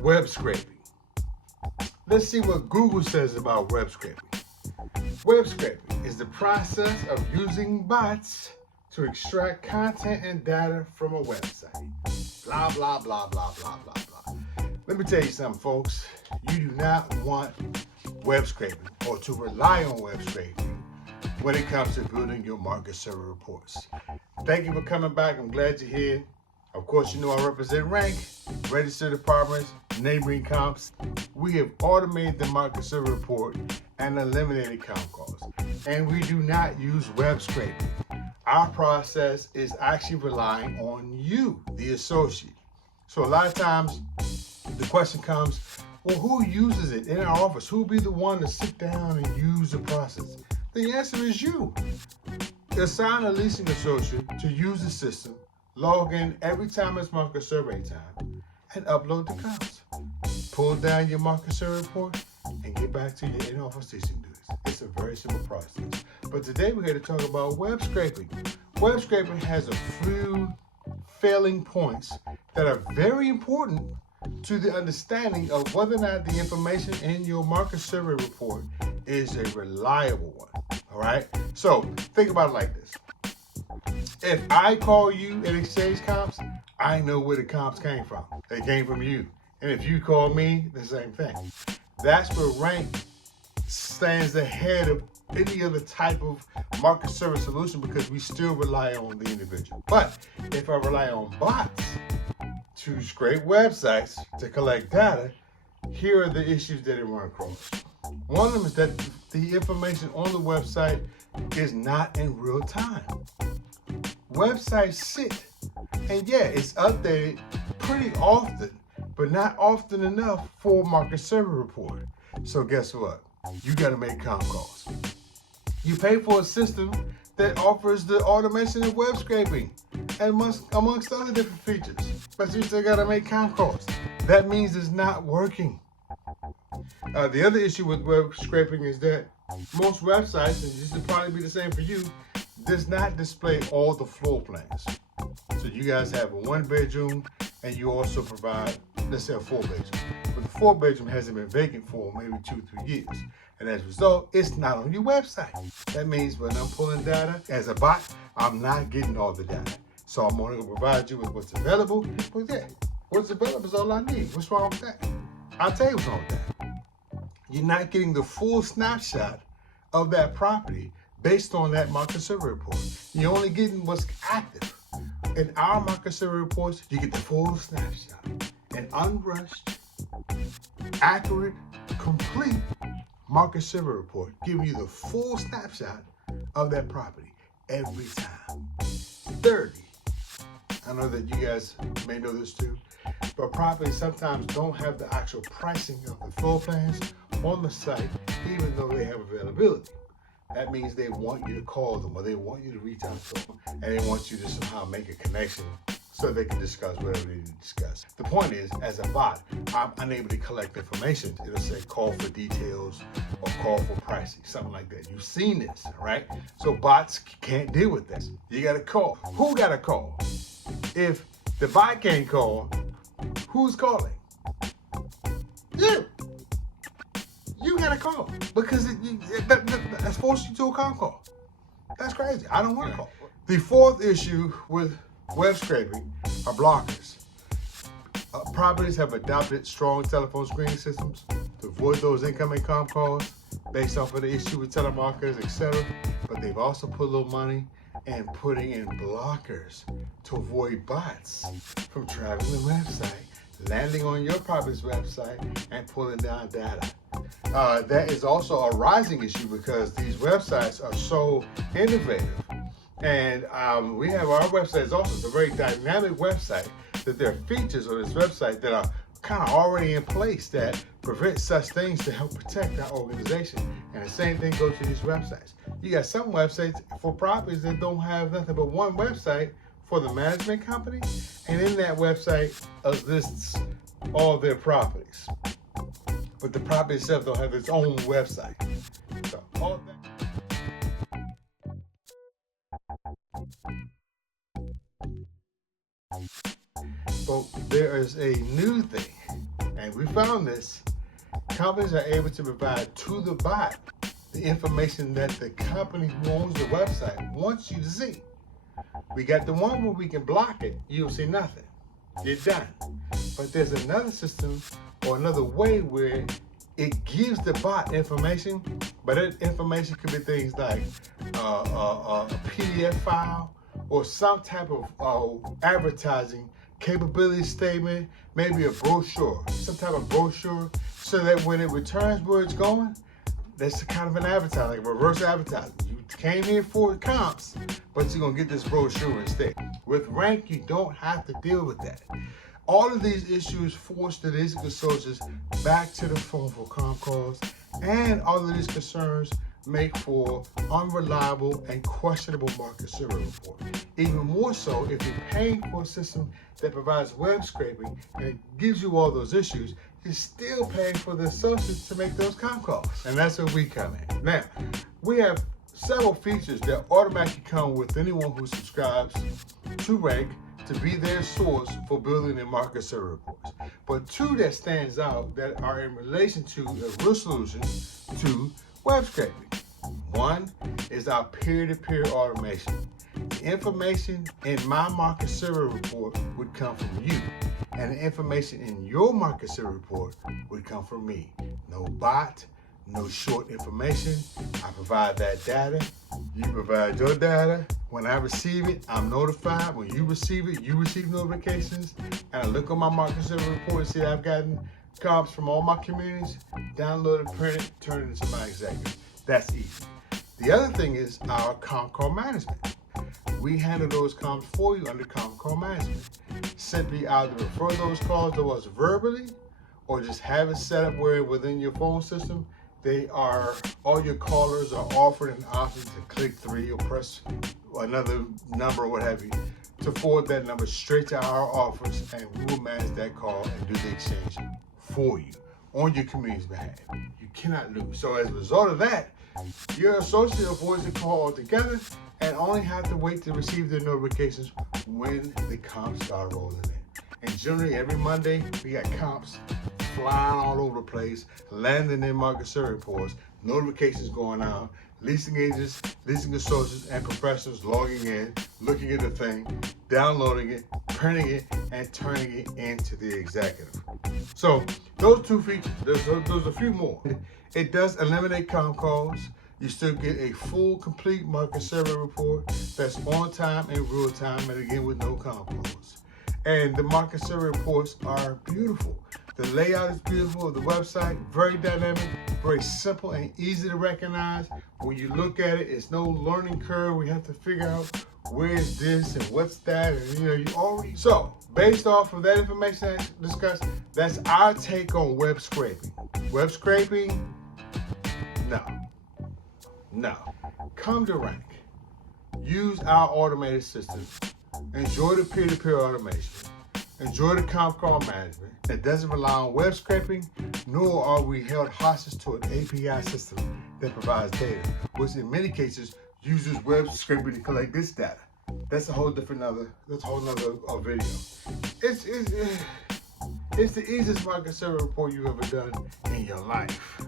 Web scraping. Let's see what Google says about web scraping. Web scraping is the process of using bots to extract content and data from a website. Blah, blah, blah, blah, blah, blah, blah. Let me tell you something, folks. You do not want web scraping or to rely on web scraping when it comes to building your market survey reports. Thank you for coming back. I'm glad you're here. Of course, you know I represent RANC, Registered Apartments, Neighboring Comps. We have automated the market survey report and eliminated comp calls. And we do not use web scraping. Our process is actually relying on you, the associate. So a lot of times the question comes, well, who uses it in our office? Who will be the one to sit down and use the process? The answer is you. Assign a leasing associate to use the system, log in every time it's market survey time, and upload the comps. Pull down your market survey report and get back to your in-office leasing duties. It's a very simple process. But today we're here to talk about web scraping. Web scraping has a few failing points that are very important to the understanding of whether or not the information in your market survey report is a reliable one. All right? So think about it like this. If I call you and exchange comps, I know where the comps came from. They came from you. And if you call me, the same thing. That's where RANC stands ahead of any other type of market survey solution because we still rely on the individual. But if I rely on bots to scrape websites to collect data, here are the issues that it runs across. One of them is that the information on the website is not in real time. Websites sit, and yeah, it's updated pretty often, but not often enough for market survey report. So guess what? You got to make comp calls. You pay for a system that offers the automation of web scraping and amongst other different features, but you still got to make comp calls. That means it's not working. The other issue with web scraping is that most websites, and this will probably be the same for you, does not display all the floor plans. So you guys have a 1-bedroom and you also provide, let's say, a 4-bedroom. But the 4-bedroom hasn't been vacant for maybe 2-3 years. And as a result, it's not on your website. That means when I'm pulling data as a bot, I'm not getting all the data. So I'm only going to provide you with what's available. Well, yeah, what's available is all I need. What's wrong with that? I'll tell you what's wrong with that. You're not getting the full snapshot of that property based on that market survey report. You're only getting what's active. In our market survey reports, you get the full snapshot. An unrushed, accurate, complete market survey report giving you the full snapshot of that property every time. 30. I know that you guys may know this too, but properties sometimes don't have the actual pricing of the floor plans on the site, even though they have availability. That means they want you to call them or they want you to reach out to them and they want you to somehow make a connection so they can discuss whatever they need to discuss. The point is, as a bot, I'm unable to collect information. It'll say call for details or call for pricing, something like that. You've seen this, right? So bots can't deal with this. You gotta call. Who gotta call? If the bot can't call, who's calling? You. You gotta call because that's forced you to a comp call. That's crazy. I don't want to call. The fourth issue with web scraping are blockers. Properties have adopted strong telephone screening systems to avoid those incoming comp calls based off of the issue with telemarketers, etc. But they've also put a little money and putting in blockers to avoid bots from traveling the website, landing on your property's website, and pulling down data. That is also a rising issue because these websites are so innovative. And we have our website is also it's a very dynamic website that there are features on this website that are kind of already in place that prevent such things to help protect our organization. And the same thing goes to these websites. You got some websites for properties that don't have nothing but one website for the management company, and in that website lists all their properties. But the property itself don't have its own website. So all that. But there is a new thing, and we found this. Companies are able to provide to the bot the information that the company who owns the website wants you to see. We got the one where we can block it, you don't see nothing. You're done. But there's another system or another way where it gives the bot information, but that information could be things like a PDF file or some type of advertising capability statement, maybe a brochure, some type of brochure, so that when it returns where it's going, that's kind of an advertising, like reverse advertising. You came here for comps, but you're gonna get this brochure instead. With RANC, you don't have to deal with that. All of these issues force the leasing consortiums back to the phone for comp calls, and all of these concerns make for unreliable and questionable market survey report. Even more so if you're paying for a system that provides web scraping and it gives you all those issues, you're still paying for the associates to make those comp calls. And that's where we come in. Now, we have several features that automatically come with anyone who subscribes to RANC to be their source for building their market survey reports. But two that stands out that are in relation to a real solution to web scraping. One is our peer-to-peer automation. The information in my market survey report would come from you, and the information in your market survey report would come from me. No bot, no short information. I provide that data. You provide your data. When I receive it, I'm notified. When you receive it, you receive notifications. And I look on my market survey report and see I've gotten comps from all my communities. Download it, print it, turn it into my executive. That's easy. The other thing is our comp call management. We handle those comps for you under comp call management. Simply either refer those calls to us verbally or just have it set up where within your phone system, all your callers are offered an option to click 3 or press another number or what have you to forward that number straight to our office, and we will manage that call and do the exchange for you on your community's behalf. You cannot lose. So as a result of that, your associate avoids the call altogether and only have to wait to receive their notifications when the comps start rolling in. And generally every Monday, we got comps flying all over the place, landing in market survey reports, notifications going out, leasing agents, leasing associates, and professionals logging in, looking at the thing, downloading it, printing it, and turning it into the executive. So those two features, there's a few more. It does eliminate comp calls. You still get a full, complete market survey report that's on time and real time, and again with no comp calls. And the market survey reports are beautiful. The layout is beautiful of the website, very dynamic, very simple and easy to recognize. When you look at it, it's no learning curve. We have to figure out where is this and what's that, and you already. So, based off of that information I discussed, that's our take on web scraping. Web scraping, no. Come to RANC. Use our automated system. Enjoy the peer-to-peer automation. Enjoy the comp call management. It doesn't rely on web scraping, nor are we held hostage to an API system that provides data, which in many cases uses web scraping to collect this data. That's a whole nother video. It's the easiest market survey report you've ever done in your life.